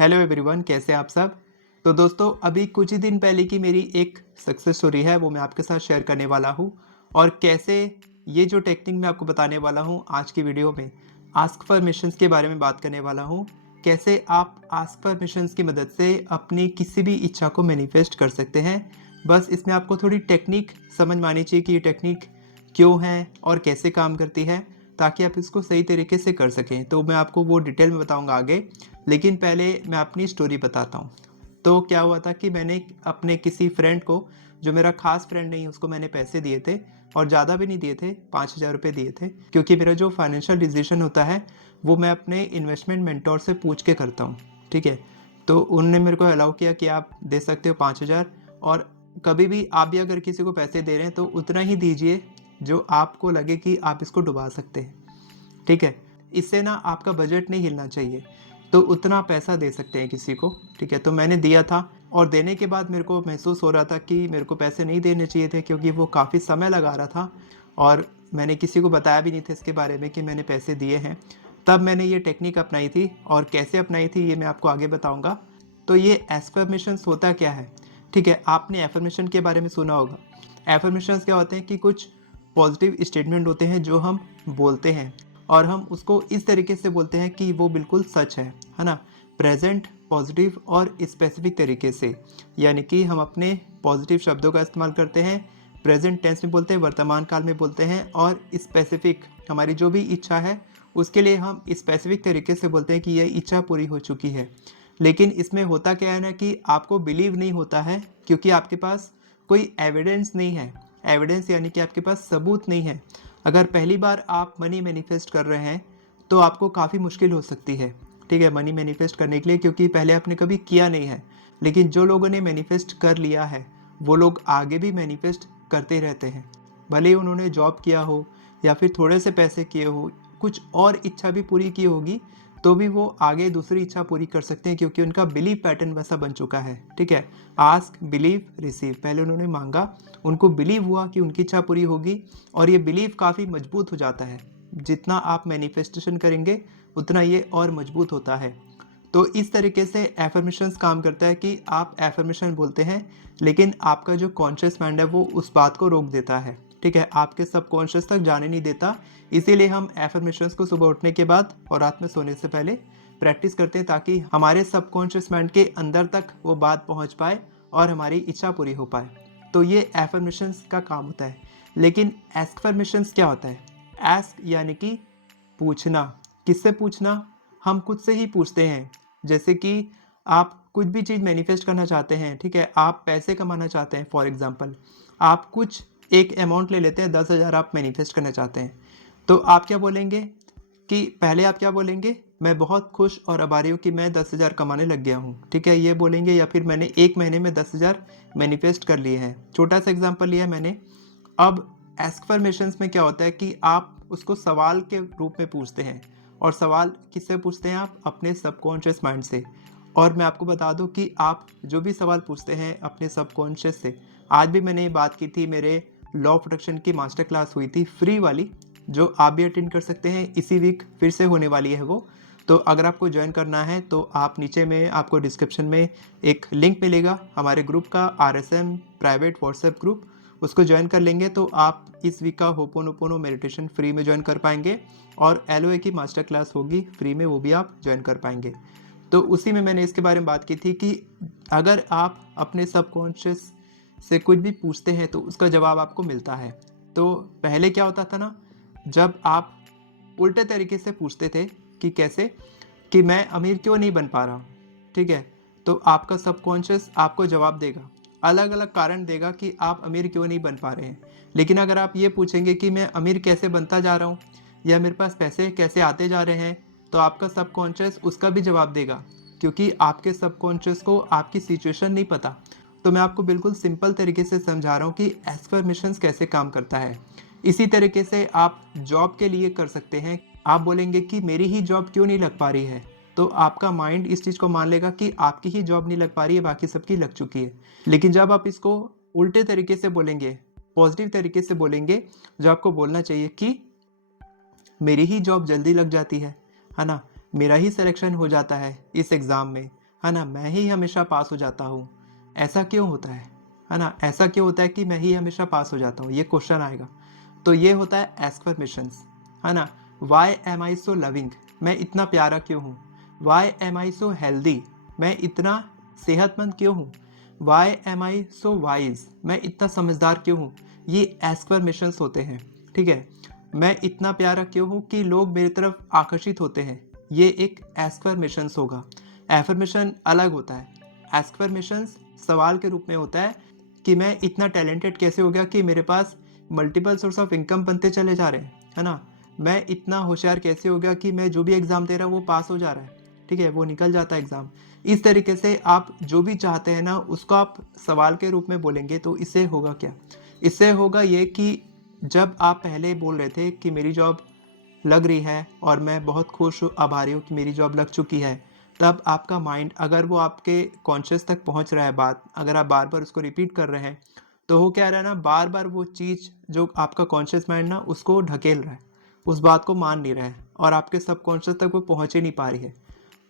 Hello everyone, कैसे आप सब। तो दोस्तों, अभी कुछ ही दिन पहले की मेरी एक सक्सेस स्टोरी है, वो मैं आपके साथ शेयर करने वाला हूँ। और कैसे ये जो टेक्निक मैं आपको बताने वाला हूँ आज की वीडियो में, आस्क परमिशंस के बारे में बात करने वाला हूँ। कैसे आप आस्क परमिशंस की मदद से अपनी किसी भी इच्छा को मैनिफेस्ट कर सकते हैं। बस इसमें आपको थोड़ी टेक्निक समझ में आनी चाहिए कि ये टेक्निक क्यों है और कैसे काम करती है, ताकि आप इसको सही तरीके से कर सकें। तो मैं आपको वो डिटेल में बताऊंगा आगे, लेकिन पहले मैं अपनी स्टोरी बताता हूँ। तो क्या हुआ था कि मैंने अपने किसी फ्रेंड को, जो मेरा खास फ्रेंड नहीं, उसको मैंने पैसे दिए थे। और ज़्यादा भी नहीं दिए थे, 5,000 रुपये दिए थे, क्योंकि मेरा जो फाइनेंशियल डिसीजन होता है वो मैं अपने इन्वेस्टमेंट मेंटोर से पूछ के करता हूँ। ठीक है। तो उनने मेरे को अलाउ किया कि आप दे सकते हो 5,000। और कभी भी आप भी अगर किसी को पैसे दे रहे हैं तो उतना ही दीजिए जो आपको लगे कि आप इसको डुबा सकते हैं। ठीक है। इससे ना आपका बजट नहीं हिलना चाहिए, तो उतना पैसा दे सकते हैं किसी को। ठीक है। तो मैंने दिया था, और देने के बाद मेरे को महसूस हो रहा था कि मेरे को पैसे नहीं देने चाहिए थे, क्योंकि वो काफ़ी समय लगा रहा था और मैंने किसी को बताया भी नहीं था इसके बारे में कि मैंने पैसे दिए हैं। तब मैंने ये टेक्निक अपनाई थी, और कैसे अपनाई थी ये मैं आपको आगे बताऊंगा। तो ये एफर्मेशंस होता क्या है। ठीक है। आपने एफर्मेशन के बारे में सुना होगा। एफर्मेशंस क्या होते हैं कि कुछ पॉजिटिव स्टेटमेंट होते हैं जो हम बोलते हैं, और हम उसको इस तरीके से बोलते हैं कि वो बिल्कुल सच है ना। प्रेजेंट, पॉजिटिव और स्पेसिफिक तरीके से, यानी कि हम अपने पॉजिटिव शब्दों का इस्तेमाल करते हैं, प्रेजेंट टेंस में बोलते हैं, वर्तमान काल में बोलते हैं, और स्पेसिफिक हमारी जो भी इच्छा है उसके लिए हम स्पेसिफिक तरीके से बोलते हैं कि यह इच्छा पूरी हो चुकी है। लेकिन इसमें होता क्या है ना, कि आपको बिलीव नहीं होता है, क्योंकि आपके पास कोई एविडेंस नहीं है। एविडेंस यानी कि आपके पास सबूत नहीं है। अगर पहली बार आप मनी मैनिफेस्ट कर रहे हैं तो आपको काफ़ी मुश्किल हो सकती है। ठीक है, मनी मैनिफेस्ट करने के लिए, क्योंकि पहले आपने कभी किया नहीं है। लेकिन जो लोगों ने मैनिफेस्ट कर लिया है वो लोग आगे भी मैनिफेस्ट करते रहते हैं। भले ही उन्होंने जॉब किया हो, या फिर थोड़े से पैसे किए हो, कुछ और इच्छा भी पूरी की होगी, तो भी वो आगे दूसरी इच्छा पूरी कर सकते हैं, क्योंकि उनका बिलीव पैटर्न वैसा बन चुका है। ठीक है। Ask, believe, receive. पहले उन्होंने मांगा, उनको बिलीव हुआ कि उनकी इच्छा पूरी होगी, और ये बिलीव काफ़ी मजबूत हो जाता है। जितना आप मैनिफेस्टेशन करेंगे उतना ये और मजबूत होता है। तो इस तरीके से एफर्मेशंस काम करता है कि आप एफर्मेशन बोलते हैं, लेकिन आपका जो कॉन्शियस माइंड है वो उस बात को रोक देता है। ठीक है, आपके सबकॉन्शियस तक जाने नहीं देता। इसीलिए हम एफर्मेशंस को सुबह उठने के बाद और रात में सोने से पहले प्रैक्टिस करते हैं, ताकि हमारे सबकॉन्शियस माइंड के अंदर तक वो बात पहुंच पाए और हमारी इच्छा पूरी हो पाए। तो ये एफर्मेशंस का काम होता है। लेकिन एस्कफर्मेशंस क्या होता है। एस्क यानी कि पूछना। किससे पूछना। हम खुद से ही पूछते हैं। जैसे कि आप कुछ भी चीज़ मैनिफेस्ट करना चाहते हैं। ठीक है, आप पैसे कमाना चाहते हैं, फॉर एग्जांपल आप कुछ एक अमाउंट ले लेते हैं, 10,000 आप मैनिफेस्ट करना चाहते हैं। तो आप क्या बोलेंगे कि पहले आप क्या बोलेंगे, मैं बहुत खुश और आभारी हूँ कि मैं 10,000 कमाने लग गया हूँ। ठीक है, ये बोलेंगे। या फिर मैंने एक महीने में 10,000 मैनिफेस्ट कर लिए हैं। छोटा सा एग्जांपल लिया है मैंने। अब एस्कफर्मेशंस में क्या होता है कि आप उसको सवाल के रूप में पूछते हैं। और सवाल किससे पूछते हैं आप, अपने सबकॉन्शियस माइंड से। और मैं आपको बता दूं कि आप जो भी सवाल पूछते हैं अपने सबकॉन्शियस से, आज भी मैंने ये बात की थी, मेरे लॉ ऑफ अट्रैक्शन की मास्टर क्लास हुई थी फ्री वाली, जो आप भी अटेंड कर सकते हैं। इसी वीक फिर से होने वाली है वो। तो अगर आपको ज्वाइन करना है तो आप नीचे में आपको डिस्क्रिप्शन में एक लिंक मिलेगा हमारे ग्रुप का, RSM प्राइवेट व्हाट्सएप ग्रुप। उसको ज्वाइन कर लेंगे तो आप इस वीक का होपोनोपोनो मेडिटेशन फ्री में ज्वाइन कर पाएंगे, और LOA की मास्टर क्लास होगी फ्री में, वो भी आप ज्वाइन कर पाएंगे। तो उसी में मैंने इसके बारे में बात की थी कि अगर आप अपने सबकॉन्शियस से कुछ भी पूछते हैं तो उसका जवाब आपको मिलता है। तो पहले क्या होता था ना, जब आप उल्टे तरीके से पूछते थे कि कैसे, कि मैं अमीर क्यों नहीं बन पा रहा। ठीक है, तो आपका सबकॉन्शियस आपको जवाब देगा, अलग अलग कारण देगा कि आप अमीर क्यों नहीं बन पा रहे हैं। लेकिन अगर आप ये पूछेंगे कि मैं अमीर कैसे बनता जा रहा हूँ, या मेरे पास पैसे कैसे आते जा रहे हैं, तो आपका सबकॉन्शियस उसका भी जवाब देगा, क्योंकि आपके सबकॉन्शियस को आपकी सिचुएशन नहीं पता। तो मैं आपको बिल्कुल सिंपल तरीके से समझा रहा हूँ कि एस्फर्मेशंस कैसे काम करता है। इसी तरीके से आप जॉब के लिए कर सकते हैं। आप बोलेंगे कि मेरी ही जॉब क्यों नहीं लग पा रही है, तो आपका माइंड इस चीज़ को मान लेगा कि आपकी ही जॉब नहीं लग पा रही है, बाकी सबकी लग चुकी है। लेकिन जब आप इसको उल्टे तरीके से बोलेंगे, पॉजिटिव तरीके से बोलेंगे, जो आपको बोलना चाहिए कि मेरी ही जॉब जल्दी लग जाती है ना, मेरा ही सिलेक्शन हो जाता है इस एग्ज़ाम में, है ना, मैं ही हमेशा पास हो जाता हूँ, ऐसा क्यों होता है ना, ऐसा क्यों होता है कि मैं ही हमेशा पास हो जाता हूँ, ये क्वेश्चन आएगा। तो ये होता है एस्क्वर्मेशंस, है ना। वाई एम आई सो लविंग, मैं इतना प्यारा क्यों हूँ। वाई एम आई सो हेल्दी, मैं इतना सेहतमंद क्यों हूँ। वाई एम आई सो वाइज, मैं इतना समझदार क्यों हूँ। ये एस्क्वर्मेशंस होते हैं, ठीक है। मैं इतना प्यारा क्यों हूँ कि लोग मेरी तरफ आकर्षित होते हैं, ये एक एस्क्वर्मेशंस होगा। एफर्मेशन अलग होता है। एस्क्वर्मेशंस सवाल के रूप में होता है कि मैं इतना टैलेंटेड कैसे हो गया कि मेरे पास मल्टीपल सोर्स ऑफ इनकम बनते चले जा रहे हैं, है ना। मैं इतना होशियार कैसे हो गया कि मैं जो भी एग्ज़ाम दे रहा हूँ वो पास हो जा रहा है, ठीक है, वो निकल जाता है एग्ज़ाम। इस तरीके से आप जो भी चाहते हैं ना उसको आप सवाल के रूप में बोलेंगे तो इससे होगा क्या। इससे होगा ये कि जब आप पहले बोल रहे थे कि मेरी जॉब लग रही है और मैं बहुत खुश हूँ, आभारी हूँ कि मेरी जॉब लग चुकी है, तब आपका माइंड अगर वो आपके कॉन्शियस तक पहुँच रहा है बात, अगर आप बार बार उसको रिपीट कर रहे हैं तो वो क्या रहा है ना, बार बार वो चीज़ जो आपका कॉन्शियस माइंड ना उसको ढकेल रहा है, उस बात को मान नहीं रहा है और आपके सबकॉन्शियस तक वो पहुँच ही नहीं पा रही है।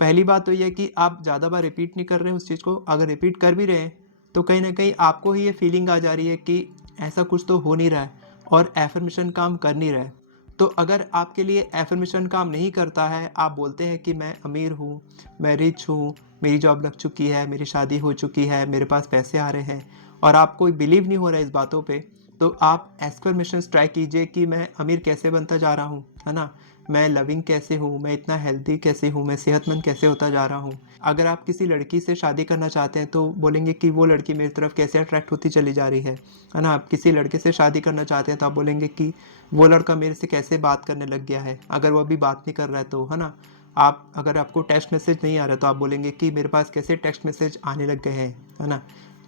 पहली बात तो ये कि आप ज़्यादा बार रिपीट नहीं कर रहे हैं उस चीज़ को, अगर रिपीट कर भी रहे हैं तो कहीं ना कहीं आपको ही ये फीलिंग आ जा रही है कि ऐसा कुछ तो हो नहीं रहा है और एफर्मेशन काम कर नहीं रहा है। तो अगर आपके लिए एफर्मेशन काम नहीं करता है, आप बोलते हैं कि मैं अमीर हूँ, मैं रिच हूँ, मेरी जॉब लग चुकी है, मेरी शादी हो चुकी है, मेरे पास पैसे आ रहे हैं, और आपको बिलीव नहीं हो रहा है इस बातों पे, तो आप एस्क्वर्मेशंस ट्राई कीजिए कि मैं अमीर कैसे बनता जा रहा हूँ, है ना। मैं लविंग कैसे हूँ, मैं इतना हेल्दी कैसे हूँ, मैं सेहतमंद कैसे होता जा रहा हूँ। अगर आप किसी लड़की से शादी करना चाहते हैं तो बोलेंगे कि वो लड़की मेरी तरफ कैसे अट्रैक्ट होती चली जा रही है ना। आप किसी लड़के से शादी करना चाहते हैं तो आप बोलेंगे कि वो लड़का मेरे से कैसे बात करने लग गया है, अगर वो अभी बात नहीं कर रहा है तो, है ना। आप अगर आपको टेक्स्ट मैसेज नहीं आ रहा तो आप बोलेंगे कि मेरे पास कैसे टेक्स्ट मैसेज आने लग गए हैं, है ना।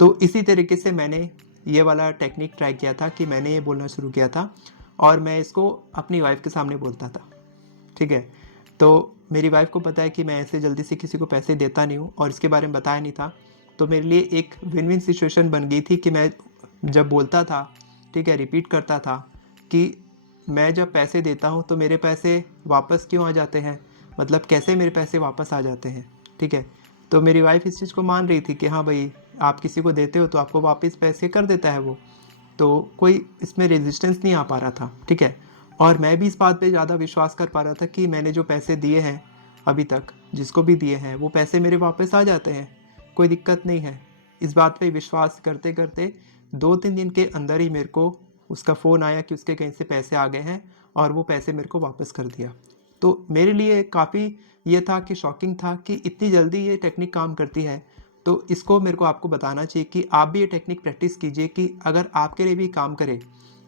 तो इसी तरीके से मैंने ये वाला टेक्निक ट्राई किया था कि मैंने ये बोलना शुरू किया था और मैं इसको अपनी वाइफ के सामने बोलता था, ठीक है। तो मेरी वाइफ को पता है कि मैं ऐसे जल्दी से किसी को पैसे देता नहीं हूँ और इसके बारे में बताया नहीं था। तो मेरे लिए एक विन विन सिचुएशन बन गई थी कि मैं जब बोलता था, ठीक है, रिपीट करता था कि मैं जब पैसे देता हूँ तो मेरे पैसे वापस क्यों आ जाते हैं, मतलब कैसे मेरे पैसे वापस आ जाते हैं, ठीक है। तो मेरी वाइफ इस चीज़ को मान रही थी कि हाँ भाई, आप किसी को देते हो तो आपको वापस पैसे कर देता है वो, तो कोई इसमें रेजिस्टेंस नहीं आ पा रहा था, ठीक है। और मैं भी इस बात पे ज़्यादा विश्वास कर पा रहा था कि मैंने जो पैसे दिए हैं अभी तक, जिसको भी दिए हैं, वो पैसे मेरे वापस आ जाते हैं, कोई दिक्कत नहीं है। इस बात पे विश्वास करते करते 2-3 दिन के अंदर ही मेरे को उसका फ़ोन आया कि उसके कहीं से पैसे आ गए हैं और वो पैसे मेरे को वापस कर दिया। तो मेरे लिए काफ़ी ये था कि शॉकिंग था कि इतनी जल्दी ये टेक्निक काम करती है। तो इसको मेरे को आपको बताना चाहिए कि आप भी ये टेक्निक प्रैक्टिस कीजिए कि अगर आपके लिए भी काम करे।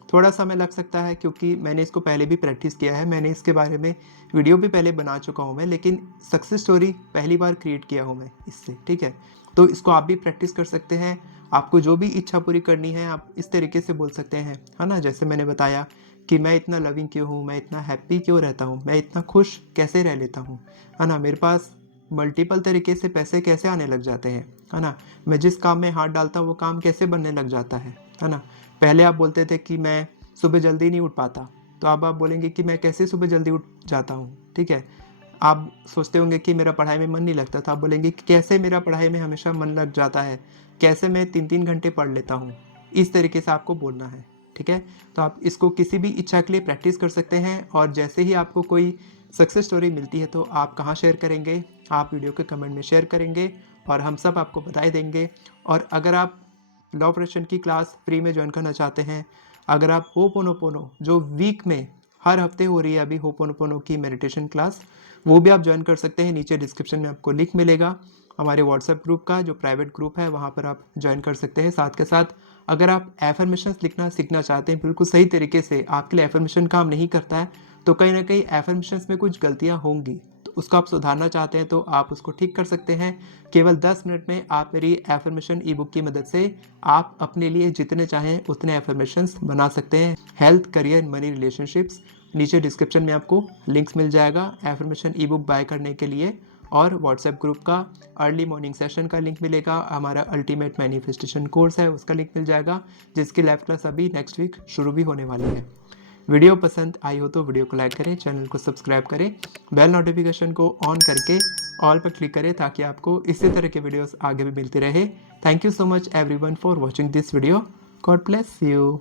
थोड़ा समय लग सकता है क्योंकि मैंने इसको पहले भी प्रैक्टिस किया है, मैंने इसके बारे में वीडियो भी पहले बना चुका हूँ मैं, लेकिन सक्सेस स्टोरी पहली बार क्रिएट किया हूँ मैं इससे, ठीक है। तो इसको आप भी प्रैक्टिस कर सकते हैं। आपको जो भी इच्छा पूरी करनी है आप इस तरीके से बोल सकते हैं, है ना। जैसे मैंने बताया कि मैं इतना लविंग क्यों हूँ, मैं इतना हैप्पी क्यों रहता हूँ, मैं इतना खुश कैसे रह लेता हूँ, है ना। मेरे पास मल्टीपल तरीके से पैसे कैसे आने लग जाते हैं, है ना। मैं जिस काम में हाथ डालता हूँ वो काम कैसे बनने लग जाता है ना। पहले आप बोलते थे कि मैं सुबह जल्दी नहीं उठ पाता, तो अब आप बोलेंगे कि मैं कैसे सुबह जल्दी उठ जाता हूँ, ठीक है। आप सोचते होंगे कि मेरा पढ़ाई में मन नहीं लगता था, आप बोलेंगे कि कैसे मेरा पढ़ाई में हमेशा मन लग जाता है, कैसे मैं 3-3 घंटे पढ़ लेता हूँ। इस तरीके से आपको बोलना है, ठीक है। तो आप इसको किसी भी इच्छा के लिए प्रैक्टिस कर सकते हैं और जैसे ही आपको कोई सक्सेस स्टोरी मिलती है तो आप कहाँ शेयर करेंगे, आप वीडियो के कमेंट में शेयर करेंगे और हम सब आपको बधाई देंगे। और अगर आप लॉ ऑफ अट्रैक्शन की क्लास फ्री में ज्वाइन करना चाहते हैं, अगर आप होपोनोपोनो जो वीक में हर हफ्ते हो रही है अभी होपोनोपोनो की मेडिटेशन क्लास, वो भी आप ज्वाइन कर सकते हैं। नीचे डिस्क्रिप्शन में आपको लिंक मिलेगा हमारे व्हाट्सएप ग्रुप का, जो प्राइवेट ग्रुप है, वहाँ पर आप ज्वाइन कर सकते हैं। साथ के साथ अगर आप एफर्मेशंस लिखना सीखना चाहते हैं बिल्कुल सही तरीके से, आपके लिए एफर्मेशन काम नहीं करता है तो कहीं ना कहीं एफर्मेशंस में कुछ गलतियाँ होंगी, तो उसको आप सुधारना चाहते हैं तो आप उसको ठीक कर सकते हैं। केवल 10 मिनट में आप मेरी एफर्मेशन ई बुक की मदद से आप अपने लिए जितने चाहें उतने एफर्मेशंस बना सकते हैं। हेल्थ, करियर, मनी, रिलेशनशिप्स, नीचे डिस्क्रिप्शन में आपको लिंक्स मिल जाएगा एफर्मेशन ई बुक बाय करने के लिए। और व्हाट्सएप ग्रुप का अर्ली मॉर्निंग सेशन का लिंक मिलेगा, हमारा अल्टीमेट मैनिफेस्टेशन कोर्स है उसका लिंक मिल जाएगा, जिसकी लाइव क्लास अभी नेक्स्ट वीक शुरू भी होने वाली है। वीडियो पसंद आई हो तो वीडियो को लाइक करें, चैनल को सब्सक्राइब करें, बेल नोटिफिकेशन को ऑन करके ऑल पर क्लिक करें ताकि आपको इसी तरह के वीडियोस आगे भी मिलते रहे। Thank you so much everyone for watching this video. God bless you.